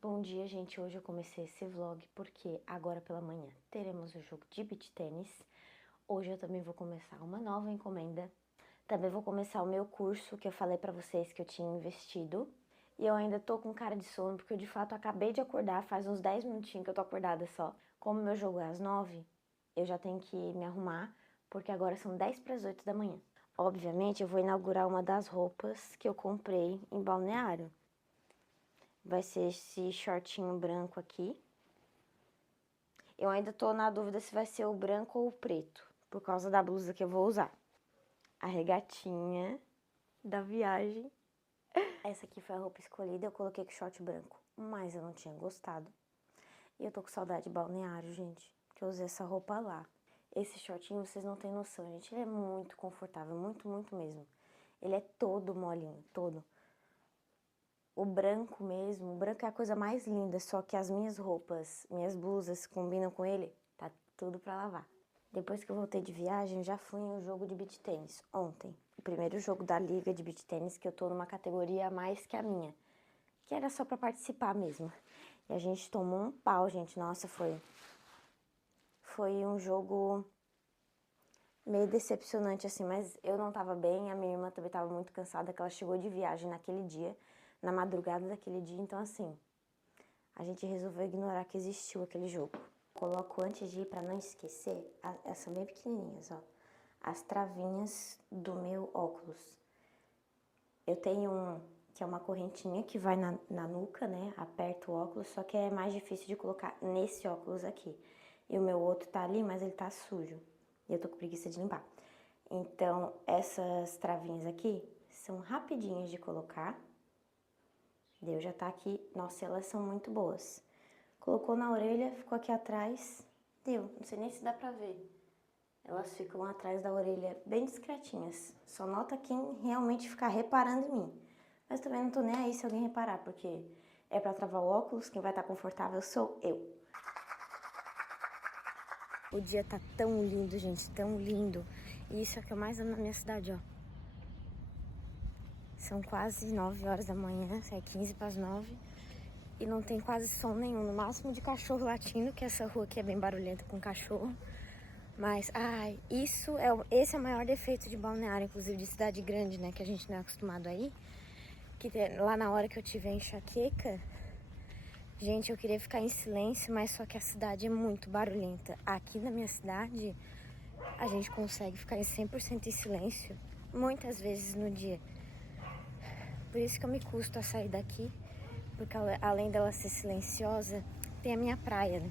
Bom dia, gente. Hoje eu comecei esse vlog porque agora pela manhã teremos o jogo de beach tênis. Hoje eu também vou começar uma nova encomenda. Também vou começar o meu curso que eu falei pra vocês que eu tinha investido. E eu ainda tô com cara de sono porque eu de fato acabei de acordar, faz uns 10 minutinhos que eu tô acordada só. Como meu jogo é às 9, eu já tenho que me arrumar porque agora são 10 para as 8 da manhã. Obviamente eu vou inaugurar uma das roupas que eu comprei em Balneário. Vai ser esse shortinho branco aqui. Eu ainda tô na dúvida se vai ser o branco ou o preto, por causa da blusa que eu vou usar. A regatinha da viagem. Essa aqui foi a roupa escolhida, eu coloquei com short branco, mas eu não tinha gostado. E eu tô com saudade de Balneário, gente, porque eu usei essa roupa lá. Esse shortinho, vocês não têm noção, gente, ele é muito confortável, muito, muito mesmo. Ele é todo molinho, todo. O branco mesmo, o branco é a coisa mais linda, só que as minhas roupas, minhas blusas combinam com ele, tá tudo pra lavar. Depois que eu voltei de viagem, já fui em um jogo de beach tênis, ontem. O primeiro jogo da liga de beach tênis, que eu tô numa categoria a mais que a minha, que era só pra participar mesmo. E a gente tomou um pau, gente, nossa, foi um jogo meio decepcionante, assim, mas eu não tava bem, a minha irmã também tava muito cansada, que ela chegou de viagem naquele dia, na madrugada daquele dia, então assim, a gente resolveu ignorar que existiu aquele jogo. Coloco antes de ir pra não esquecer, essas são bem pequenininhas, ó, as travinhas do meu óculos. Eu tenho um, que é uma correntinha que vai na nuca, né, aperta o óculos, só que é mais difícil de colocar nesse óculos aqui. E o meu outro tá ali, mas ele tá sujo, e eu tô com preguiça de limpar. Então, essas travinhas aqui são rapidinhas de colocar. Deu, já tá aqui. Nossa, elas são muito boas. Colocou na orelha, ficou aqui atrás. Deu, não sei nem se dá pra ver. Elas ficam atrás da orelha bem discretinhas. Só nota quem realmente ficar reparando em mim. Mas também não tô nem aí se alguém reparar, porque é pra travar o óculos, quem vai estar confortável sou eu. O dia tá tão lindo, gente, tão lindo. E isso é o que eu mais amo na minha cidade, ó. São quase 9 horas da manhã, é 15 para as 9. E não tem quase som nenhum, no máximo de cachorro latindo, que essa rua aqui é bem barulhenta com cachorro. Mas, ai, esse é o maior defeito de Balneário, inclusive de cidade grande, né, que a gente não é acostumado aí. Que lá na hora que eu tive a enxaqueca, gente, eu queria ficar em silêncio, mas só que a cidade é muito barulhenta. Aqui na minha cidade, a gente consegue ficar em 100% em silêncio, muitas vezes no dia. Por isso que eu me custo a sair daqui, porque além dela ser silenciosa, tem a minha praia, né?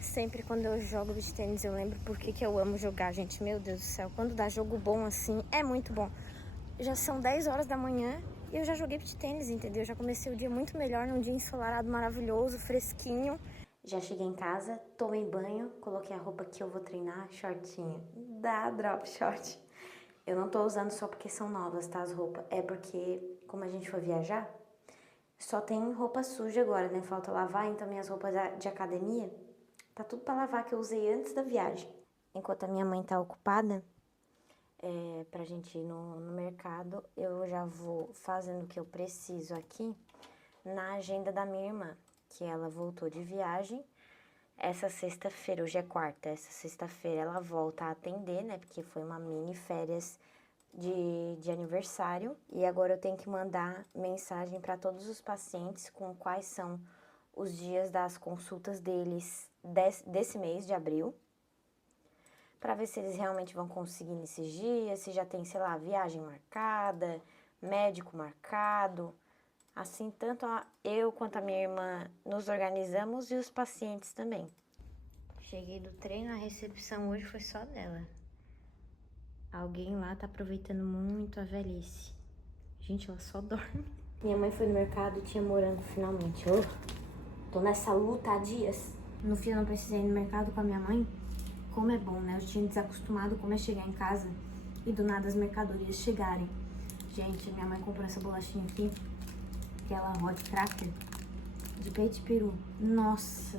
Sempre quando eu jogo beach tênis eu lembro por que eu amo jogar, gente. Meu Deus do céu, quando dá jogo bom assim, é muito bom. Já são 10 horas da manhã e eu já joguei beach tênis, entendeu? Já comecei o dia muito melhor, num dia ensolarado, maravilhoso, fresquinho. Já cheguei em casa, tomei banho, coloquei a roupa que eu vou treinar, shortinho da Drop Short. Eu não tô usando só porque são novas, tá, as roupas. É porque, como a gente foi viajar, só tem roupa suja agora, né? Falta lavar, então minhas roupas de academia, tá tudo pra lavar que eu usei antes da viagem. Enquanto a minha mãe tá ocupada, pra gente ir no mercado, eu já vou fazendo o que eu preciso aqui na agenda da minha irmã, que ela voltou de viagem. Essa sexta-feira, hoje é quarta, essa sexta-feira ela volta a atender, né? Porque foi uma mini férias de aniversário. E agora eu tenho que mandar mensagem para todos os pacientes com quais são os dias das consultas deles desse mês de abril. Para ver se eles realmente vão conseguir nesses dias, se já tem, sei lá, viagem marcada, médico marcado. Assim, tanto eu quanto a minha irmã nos organizamos e os pacientes também. Cheguei do treino, a recepção hoje foi só dela. Alguém lá tá aproveitando muito a velhice. Gente, ela só dorme. Minha mãe foi no mercado e tinha morango finalmente. Eu tô nessa luta há dias. No fim, eu não precisei ir no mercado com a minha mãe. Como é bom, né? Eu tinha desacostumado como é chegar em casa e do nada as mercadorias chegarem. Gente, minha mãe comprou essa bolachinha aqui, aquela hot cracker de peito de peru. Nossa,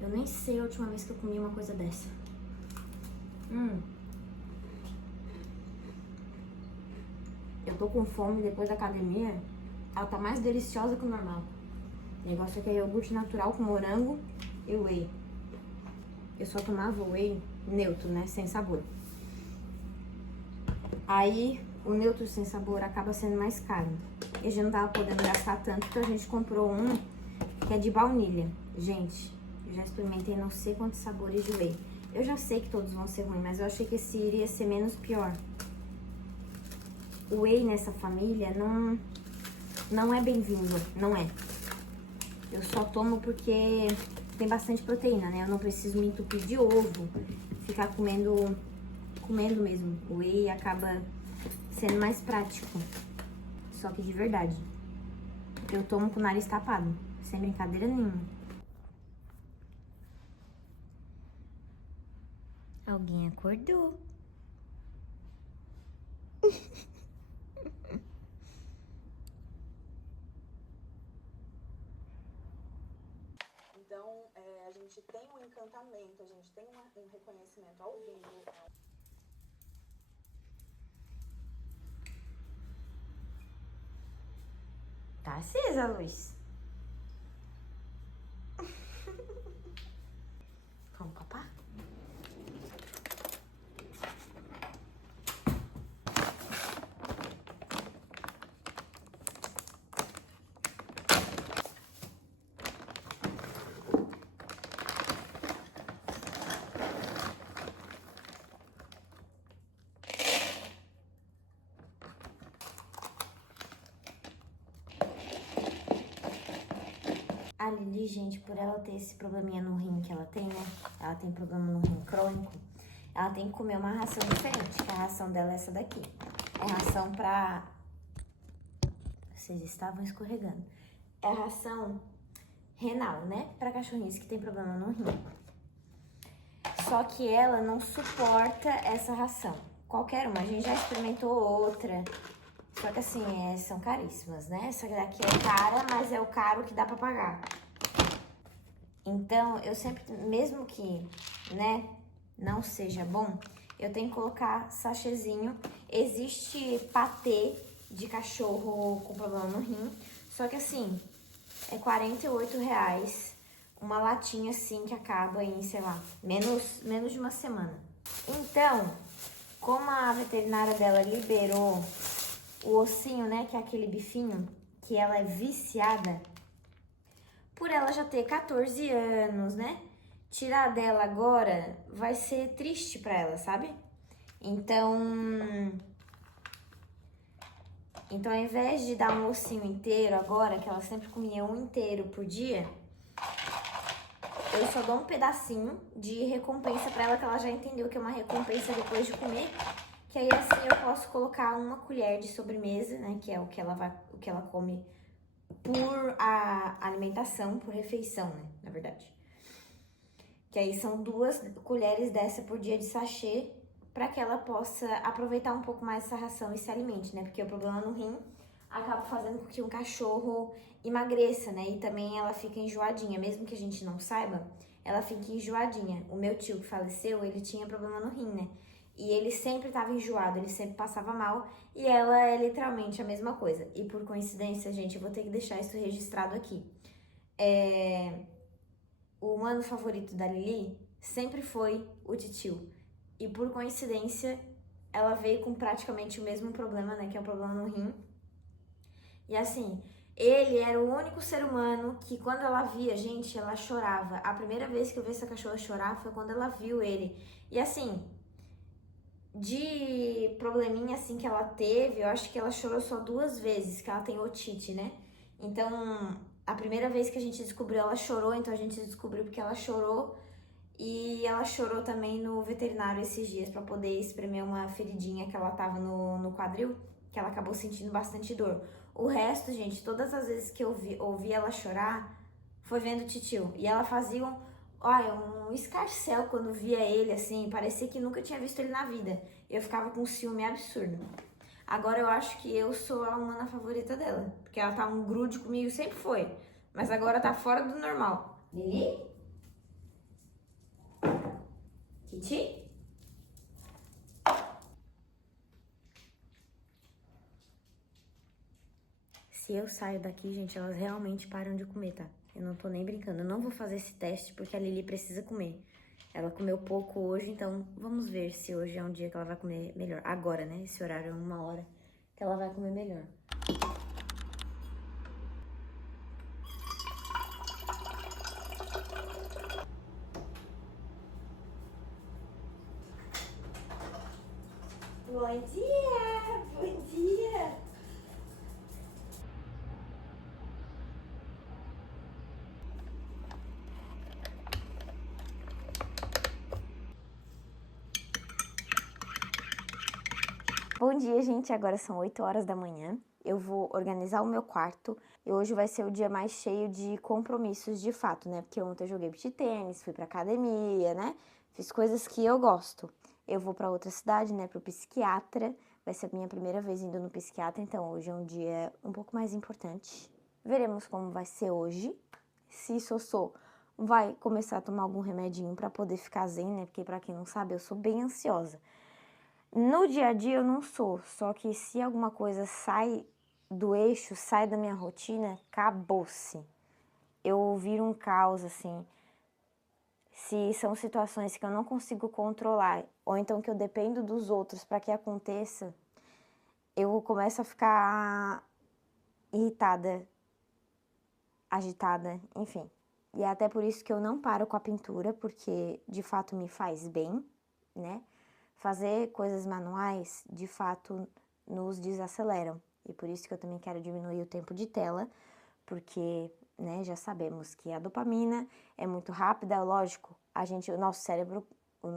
eu nem sei a última vez que eu comi uma coisa dessa. Eu tô com fome depois da academia. Ela tá mais deliciosa que o normal. O negócio aqui é iogurte natural com morango e whey. Eu só tomava whey neutro, né? Sem sabor. Aí, o neutro sem sabor acaba sendo mais caro. E a gente não tava podendo gastar tanto, então a gente comprou um que é de baunilha. Gente, eu já experimentei não sei quantos sabores de whey. Eu já sei que todos vão ser ruins, mas eu achei que esse iria ser menos pior. O whey nessa família não é bem-vindo, não é. Eu só tomo porque tem bastante proteína, né? Eu não preciso me entupir de ovo, ficar comendo mesmo. O whey acaba sendo mais prático, só que de verdade. Eu tomo com o nariz tapado, sem brincadeira nenhuma. Alguém acordou. Então, a gente tem um encantamento, a gente tem um reconhecimento ao vivo. Tá acesa a luz. Vamos, papá? A Lili, gente, por ela ter esse probleminha no rim que ela tem, né? Ela tem problema no rim crônico. Ela tem que comer uma ração diferente, que a ração dela é essa daqui. É ração pra... Vocês estavam escorregando. É ração renal, né? Pra cachorrinhos que tem problema no rim. Só que ela não suporta essa ração. Qualquer uma, a gente já experimentou outra. Só que assim, são caríssimas, né? Essa daqui é cara, mas é o caro que dá pra pagar. Então, eu sempre, mesmo que, né, não seja bom, eu tenho que colocar sachêzinho. Existe patê de cachorro com problema no rim, só que assim, é R$48 uma latinha assim que acaba em, sei lá, menos de uma semana. Então, como a veterinária dela liberou o ossinho, né, que é aquele bifinho, que ela é viciada, por ela já ter 14 anos, né, tirar dela agora vai ser triste pra ela, sabe? Então, ao invés de dar um ossinho inteiro agora, que ela sempre comia um inteiro por dia, eu só dou um pedacinho de recompensa pra ela, que ela já entendeu que é uma recompensa depois de comer. Que aí assim eu posso colocar uma colher de sobremesa, né? Que é o que ela come por a alimentação, por refeição, né? Na verdade. Que aí são 2 colheres dessa por dia de sachê. para que ela possa aproveitar um pouco mais essa ração e se alimente, né? Porque o problema no rim acaba fazendo com que um cachorro emagreça, né? E também ela fica enjoadinha, mesmo que a gente não saiba, ela fica enjoadinha. O meu tio que faleceu, ele tinha problema no rim, né? E ele sempre estava enjoado, ele sempre passava mal, e ela é literalmente a mesma coisa. E por coincidência, gente, eu vou ter que deixar isso registrado aqui. O humano favorito da Lili sempre foi o titio. E por coincidência, ela veio com praticamente o mesmo problema, né? Que é o problema no rim. E assim, ele era o único ser humano que quando ela via, gente, ela chorava. A primeira vez que eu vi essa cachorra chorar foi quando ela viu ele. E assim, de probleminha assim que ela teve, eu acho que ela chorou só 2 vezes, que ela tem otite, né? Então, a primeira vez que a gente descobriu, ela chorou, então a gente descobriu porque ela chorou. E ela chorou também no veterinário esses dias pra poder espremer uma feridinha que ela tava no quadril, que ela acabou sentindo bastante dor. O resto, gente, todas as vezes que eu ouvi ela chorar, foi vendo o titio. E ela fazia um escarcéu quando via ele, assim, parecia que nunca tinha visto ele na vida. Eu ficava com um ciúme absurdo. Agora eu acho que eu sou a humana favorita dela, porque ela tá um grude comigo, sempre foi. Mas agora tá fora do normal. Lili? Titi? Se eu saio daqui, gente, elas realmente param de comer, tá? Eu não tô nem brincando. Eu não vou fazer esse teste porque a Lili precisa comer. Ela comeu pouco hoje, então vamos ver se hoje é um dia que ela vai comer melhor. Agora, né? Esse horário é 1 hora que ela vai comer melhor. Bom dia! Bom dia! Bom dia, gente. Agora são 8 horas da manhã. Eu vou organizar o meu quarto e hoje vai ser o dia mais cheio de compromissos de fato, né? Porque ontem eu joguei beach tênis, fui pra academia, né? Fiz coisas que eu gosto. Eu vou pra outra cidade, né? Pro psiquiatra. Vai ser a minha primeira vez indo no psiquiatra, então hoje é um dia um pouco mais importante. Veremos como vai ser hoje. Se Sossô vai começar a tomar algum remedinho pra poder ficar zen, né? Porque pra quem não sabe, eu sou bem ansiosa. No dia a dia eu não sou, só que se alguma coisa sai do eixo, sai da minha rotina, acabou-se. Eu viro um caos, assim. Se são situações que eu não consigo controlar, ou então que eu dependo dos outros para que aconteça, eu começo a ficar irritada, agitada, enfim. E é até por isso que eu não paro com a pintura, porque de fato me faz bem, né? Fazer coisas manuais, de fato, nos desaceleram. E por isso que eu também quero diminuir o tempo de tela, porque, né, já sabemos que a dopamina é muito rápida, lógico, o nosso cérebro,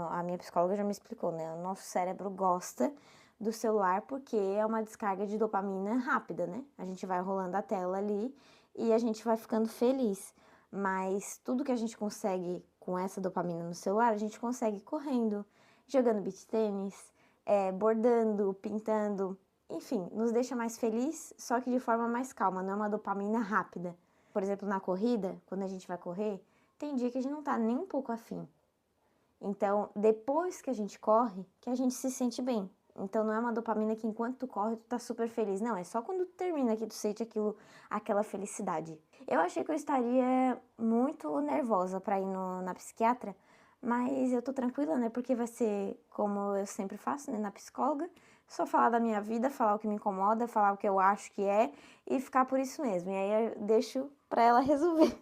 a minha psicóloga já me explicou, né, o nosso cérebro gosta do celular porque é uma descarga de dopamina rápida, né? A gente vai rolando a tela ali e a gente vai ficando feliz. Mas tudo que a gente consegue com essa dopamina no celular, a gente consegue correndo, jogando beach tênis, bordando, pintando, enfim, nos deixa mais feliz, só que de forma mais calma, não é uma dopamina rápida. Por exemplo, na corrida, quando a gente vai correr, tem dia que a gente não tá nem um pouco afim. Então, depois que a gente corre, que a gente se sente bem. Então, não é uma dopamina que enquanto tu corre, tu tá super feliz. Não, é só quando tu termina que tu sente aquela felicidade. Eu achei que eu estaria muito nervosa pra ir na psiquiatra, mas eu tô tranquila, né? Porque vai ser como eu sempre faço, né? Na psicóloga. Só falar da minha vida, falar o que me incomoda, falar o que eu acho que é e ficar por isso mesmo. E aí eu deixo pra ela resolver.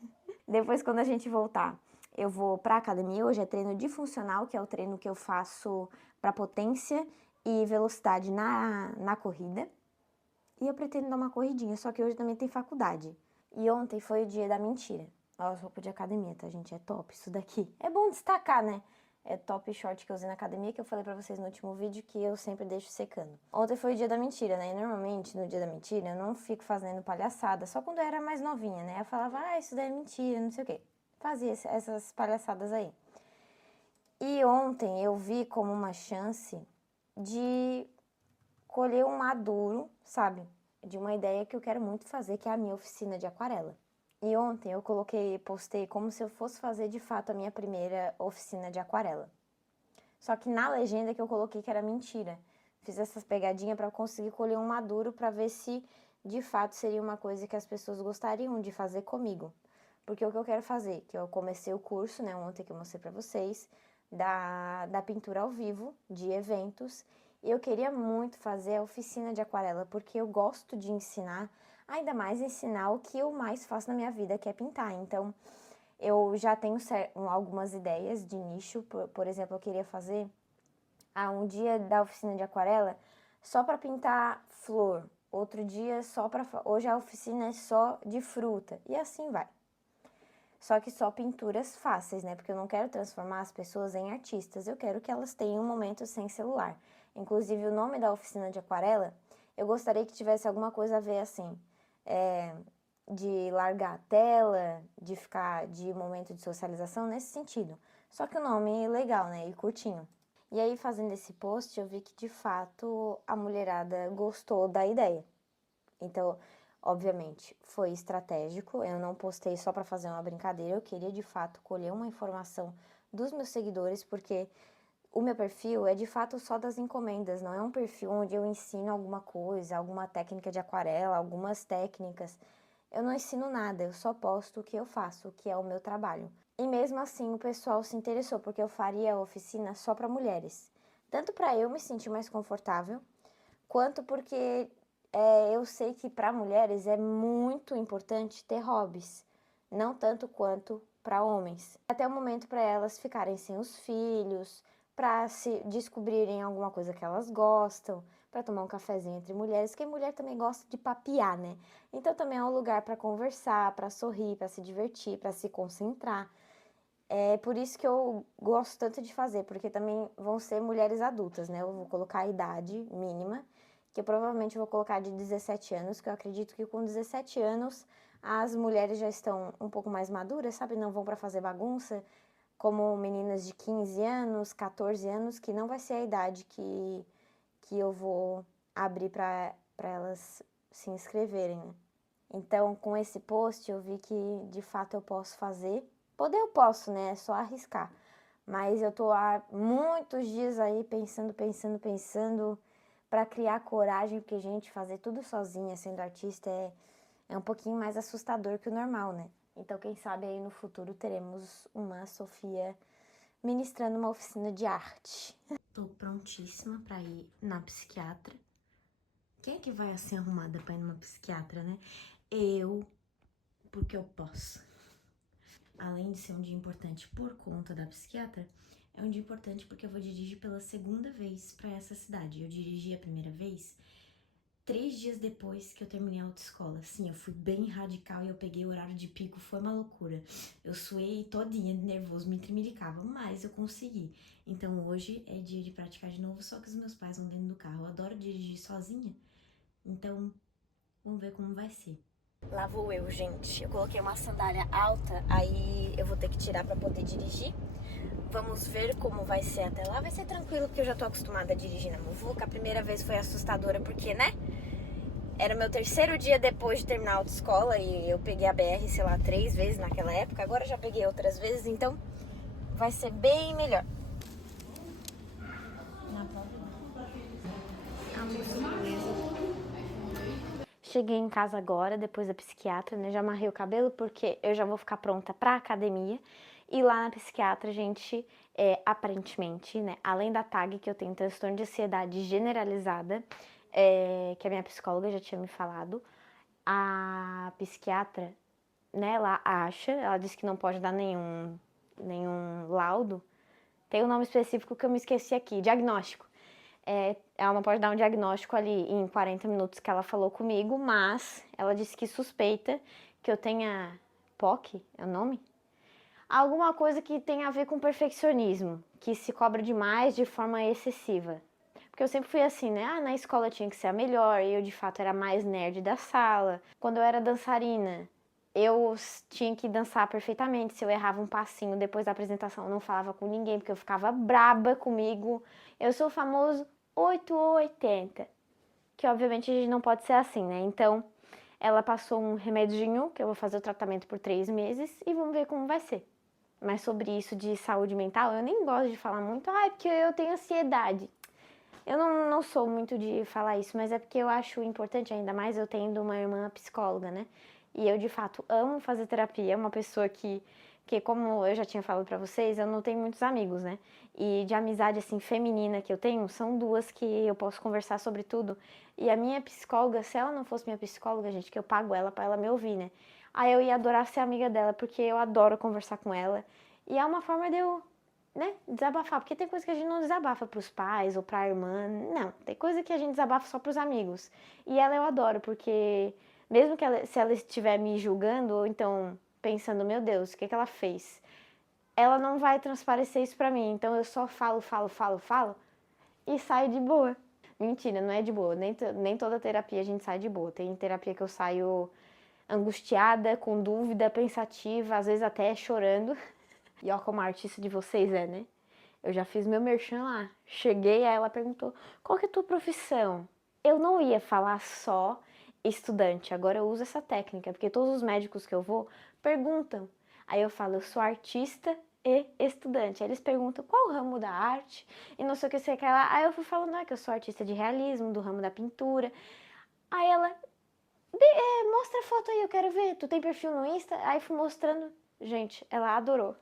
Depois, quando a gente voltar, eu vou pra academia. Hoje é treino de funcional, que é o treino que eu faço pra potência e velocidade na corrida. E eu pretendo dar uma corridinha, só que hoje também tem faculdade. E ontem foi o dia da mentira. Ó, as roupas de academia, tá, gente? É top isso daqui. É bom destacar, né? É top short que eu usei na academia, que eu falei pra vocês no último vídeo, que eu sempre deixo secando. Ontem foi o dia da mentira, né? E normalmente, no dia da mentira, eu não fico fazendo palhaçada, só quando eu era mais novinha, né? Eu falava, isso daí é mentira, não sei o quê. Fazia essas palhaçadas aí. E ontem eu vi como uma chance de colher um maduro, sabe? De uma ideia que eu quero muito fazer, que é a minha oficina de aquarela. E ontem eu postei como se eu fosse fazer de fato a minha primeira oficina de aquarela. Só que na legenda que eu coloquei que era mentira. Fiz essas pegadinhas para conseguir colher um maduro para ver se de fato seria uma coisa que as pessoas gostariam de fazer comigo. Porque o que eu quero fazer, que eu comecei o curso, né, ontem que eu mostrei para vocês, da pintura ao vivo, de eventos, e eu queria muito fazer a oficina de aquarela, porque eu gosto de ensinar, ainda mais ensinar o que eu mais faço na minha vida, que é pintar. Então, eu já tenho algumas ideias de nicho, por exemplo, eu queria fazer um dia da oficina de aquarela só para pintar flor, outro dia só para. Hoje a oficina é só de fruta, e assim vai. Só que só pinturas fáceis, né? Porque eu não quero transformar as pessoas em artistas, eu quero que elas tenham um momento sem celular. Inclusive, o nome da oficina de aquarela, eu gostaria que tivesse alguma coisa a ver assim. De largar a tela, de ficar de momento de socialização, nesse sentido. Só que o nome é legal, né? E curtinho. E aí, fazendo esse post, eu vi que de fato a mulherada gostou da ideia. Então, obviamente, foi estratégico. Eu não postei só para fazer uma brincadeira. Eu queria de fato colher uma informação dos meus seguidores, porque o meu perfil é de fato só das encomendas, não é um perfil onde eu ensino alguma coisa, alguma técnica de aquarela, algumas técnicas. Eu não ensino nada, eu só posto o que eu faço, o que é o meu trabalho. E mesmo assim o pessoal se interessou, porque eu faria a oficina só para mulheres. Tanto para eu me sentir mais confortável, quanto porque eu sei que para mulheres é muito importante ter hobbies, não tanto quanto para homens. Até o momento para elas ficarem sem os filhos, para se descobrirem alguma coisa que elas gostam, para tomar um cafezinho entre mulheres, porque mulher também gosta de papiar, né? Então também é um lugar para conversar, para sorrir, para se divertir, para se concentrar. É por isso que eu gosto tanto de fazer, porque também vão ser mulheres adultas, né? Eu vou colocar a idade mínima, que eu provavelmente vou colocar de 17 anos, que eu acredito que com 17 anos as mulheres já estão um pouco mais maduras, sabe? Não vão para fazer bagunça, como meninas de 15 anos, 14 anos, que não vai ser a idade que eu vou abrir para elas se inscreverem, né? Então, com esse post, eu vi que de fato eu posso fazer. Poder eu posso, né? É só arriscar. Mas eu tô há muitos dias aí pensando para criar coragem, porque, gente, fazer tudo sozinha, sendo artista, é um pouquinho mais assustador que o normal, né? Então, quem sabe aí no futuro teremos uma Sofia ministrando uma oficina de arte. Tô prontíssima para ir na psiquiatra. Quem é que vai assim arrumada pra ir numa psiquiatra, né? Eu, porque eu posso. Além de ser um dia importante por conta da psiquiatra, é um dia importante porque eu vou dirigir pela segunda vez para essa cidade. Eu dirigi a primeira vez 3 dias depois que eu terminei a autoescola. Sim, eu fui bem radical e eu peguei o horário de pico, foi uma loucura. Eu suei todinha de nervoso, me tremiricava, mas eu consegui. Então hoje é dia de praticar de novo, só que os meus pais vão dentro do carro. Eu adoro dirigir sozinha, então vamos ver como vai ser. Lá vou eu, gente. Eu coloquei uma sandália alta, aí eu vou ter que tirar pra poder dirigir. Vamos ver como vai ser até lá. Vai ser tranquilo, porque eu já tô acostumada a dirigir na muvuca. A primeira vez foi assustadora, porque, né? Era meu terceiro dia depois de terminar a autoescola e eu peguei a BR, sei lá, 3 vezes naquela época. Agora já peguei outras vezes, então vai ser bem melhor. Cheguei em casa agora, depois da psiquiatra, né? Já amarrei o cabelo porque eu já vou ficar pronta pra academia. E lá na psiquiatra, gente, aparentemente, né? Além da tag que eu tenho transtorno de ansiedade generalizada, que a minha psicóloga já tinha me falado, a psiquiatra, né? Ela disse que não pode dar nenhum laudo. Tem um nome específico que eu me esqueci aqui, diagnóstico. Ela não pode dar um diagnóstico ali em 40 minutos que ela falou comigo, mas ela disse que suspeita que eu tenha POC, é o nome? Alguma coisa que tenha a ver com perfeccionismo, que se cobra demais de forma excessiva. Porque eu sempre fui assim, né? Na escola tinha que ser a melhor, e eu de fato era mais nerd da sala. Quando eu era dançarina, eu tinha que dançar perfeitamente. Se eu errava um passinho depois da apresentação, eu não falava com ninguém, porque eu ficava braba comigo. Eu sou o famoso 880, que obviamente a gente não pode ser assim, né? Então, ela passou um remedinho, que eu vou fazer o tratamento por 3 meses, e vamos ver como vai ser. Mas sobre isso de saúde mental, eu nem gosto de falar muito, porque eu tenho ansiedade. Eu não sou muito de falar isso, mas é porque eu acho importante, ainda mais eu tendo uma irmã psicóloga, né? E eu, de fato, amo fazer terapia. É uma pessoa que como eu já tinha falado pra vocês, eu não tenho muitos amigos, né? E de amizade, assim, feminina que eu tenho, são 2 que eu posso conversar sobre tudo. E a minha psicóloga, se ela não fosse minha psicóloga, gente, que eu pago ela pra ela me ouvir, né? Aí eu ia adorar ser amiga dela, porque eu adoro conversar com ela. E é uma forma de eu, né, desabafar. Porque tem coisa que a gente não desabafa pros pais ou pra irmã. Não, tem coisa que a gente desabafa só pros amigos. E ela eu adoro, porque mesmo que se ela estiver me julgando, ou então pensando, meu Deus, o que ela fez? Ela não vai transparecer isso pra mim. Então eu só falo e saio de boa. Mentira, não é de boa. Nem toda terapia a gente sai de boa. Tem terapia que eu saio angustiada, com dúvida, pensativa, às vezes até chorando. E ó como a artista de vocês é, né? Eu já fiz meu merchan lá. Cheguei, aí ela perguntou, qual que é a tua profissão? Eu não ia falar só estudante, agora eu uso essa técnica, porque todos os médicos que eu vou perguntam. Aí eu falo, eu sou artista e estudante. Aí eles perguntam qual o ramo da arte e não sei o que, sei que lá. Aí eu fui falando, que eu sou artista de realismo, do ramo da pintura. Aí ela, mostra a foto aí, eu quero ver. Tu tem perfil no Insta? Aí fui mostrando. Gente, ela adorou.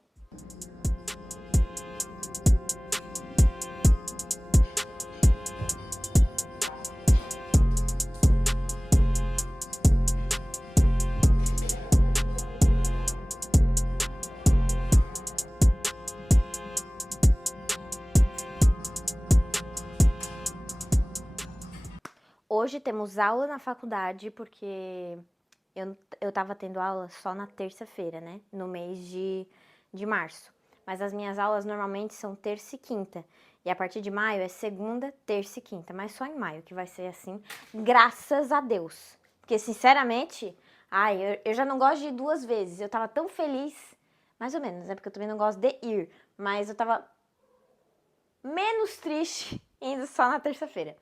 Hoje temos aula na faculdade, porque eu tava tendo aula só na terça-feira, né? No mês de março. Mas as minhas aulas normalmente são terça e quinta. E a partir de maio é segunda, terça e quinta. Mas só em maio que vai ser assim, graças a Deus. Porque, sinceramente, eu já não gosto de ir 2 vezes. Eu tava tão feliz, mais ou menos, né? Porque eu também não gosto de ir. Mas eu tava menos triste indo só na terça-feira.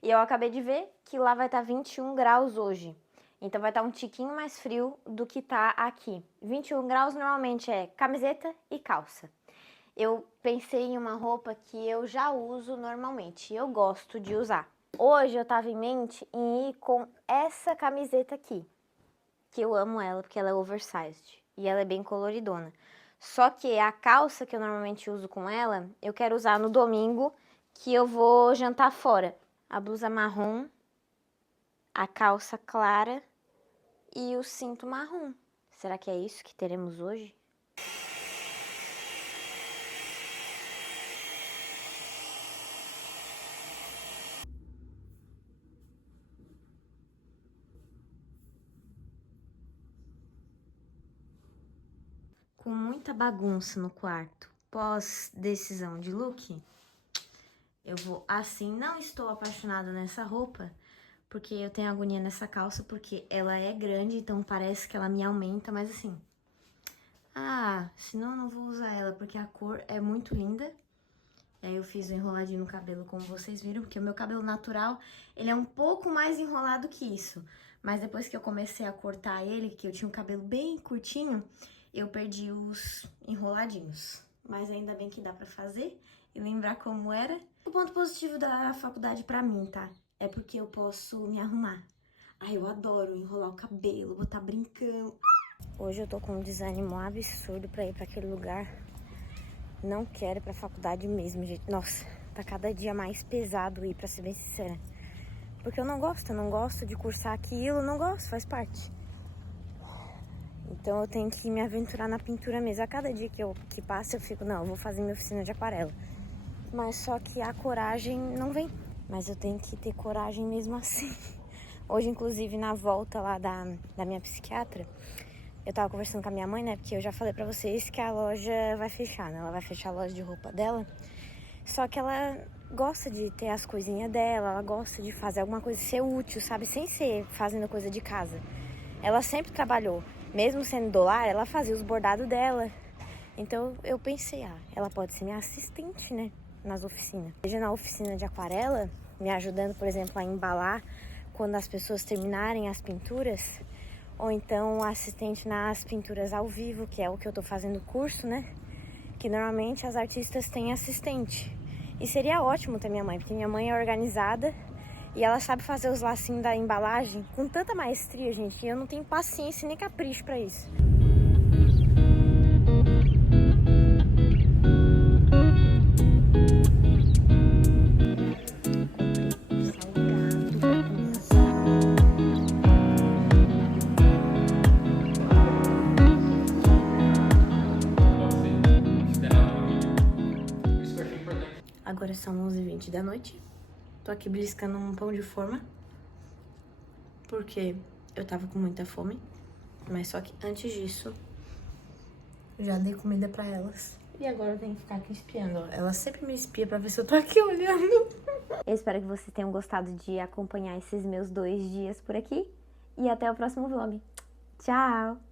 E eu acabei de ver que lá vai estar 21 graus hoje. Então vai estar um tiquinho mais frio do que tá aqui. 21 graus normalmente é camiseta e calça. Eu pensei em uma roupa que eu já uso normalmente. Eu gosto de usar. Hoje eu tava em mente em ir com essa camiseta aqui. Que eu amo ela porque ela é oversized. E ela é bem coloridona. Só que a calça que eu normalmente uso com ela, eu quero usar no domingo que eu vou jantar fora. A blusa marrom, a calça clara e o cinto marrom. Será que é isso que teremos hoje? Com muita bagunça no quarto, pós decisão de look, eu vou assim. Não estou apaixonada nessa roupa, porque eu tenho agonia nessa calça, porque ela é grande, então parece que ela me aumenta, mas assim... senão eu não vou usar ela, porque a cor é muito linda. Aí eu fiz o enroladinho no cabelo, como vocês viram, porque o meu cabelo natural, ele é um pouco mais enrolado que isso. Mas depois que eu comecei a cortar ele, que eu tinha um cabelo bem curtinho, eu perdi os enroladinhos. Mas ainda bem que dá pra fazer e lembrar como era. O ponto positivo da faculdade pra mim, tá? É porque eu posso me arrumar. Eu adoro enrolar o cabelo, botar brincão. Hoje eu tô com um desânimo absurdo pra ir pra aquele lugar. Não quero ir pra faculdade mesmo, gente. Nossa, tá cada dia mais pesado ir, pra ser bem sincera. Porque eu não gosto de cursar aquilo, não gosto, faz parte. Então eu tenho que me aventurar na pintura mesmo. A cada dia que passa eu fico, não, eu vou fazer minha oficina de aquarela. Mas só que a coragem não vem. Mas eu tenho que ter coragem mesmo assim. Hoje, inclusive, na volta lá da minha psiquiatra, eu tava conversando com a minha mãe, né? Porque eu já falei pra vocês que a loja vai fechar, né? Ela vai fechar a loja de roupa dela. Só que ela gosta de ter as coisinhas dela, ela gosta de fazer alguma coisa ser útil, sabe? Sem ser fazendo coisa de casa. Ela sempre trabalhou. Mesmo sendo do lar, ela fazia os bordados dela. Então eu pensei, ela pode ser minha assistente, né? Nas oficinas. Seja na oficina de aquarela, me ajudando, por exemplo, a embalar quando as pessoas terminarem as pinturas. Ou então assistente nas pinturas ao vivo, que é o que eu tô fazendo curso, né? Que normalmente as artistas têm assistente. E seria ótimo ter minha mãe, porque minha mãe é organizada e ela sabe fazer os lacinhos da embalagem com tanta maestria, gente. E eu não tenho paciência nem capricho pra isso. Agora são 11h20 da noite. Tô aqui beliscando um pão de forma, porque eu tava com muita fome. Mas só que antes disso, já dei comida pra elas. E agora eu tenho que ficar aqui espiando. Elas sempre me espiam pra ver se eu tô aqui olhando. Eu espero que vocês tenham gostado de acompanhar esses meus 2 dias por aqui. E até o próximo vlog. Tchau!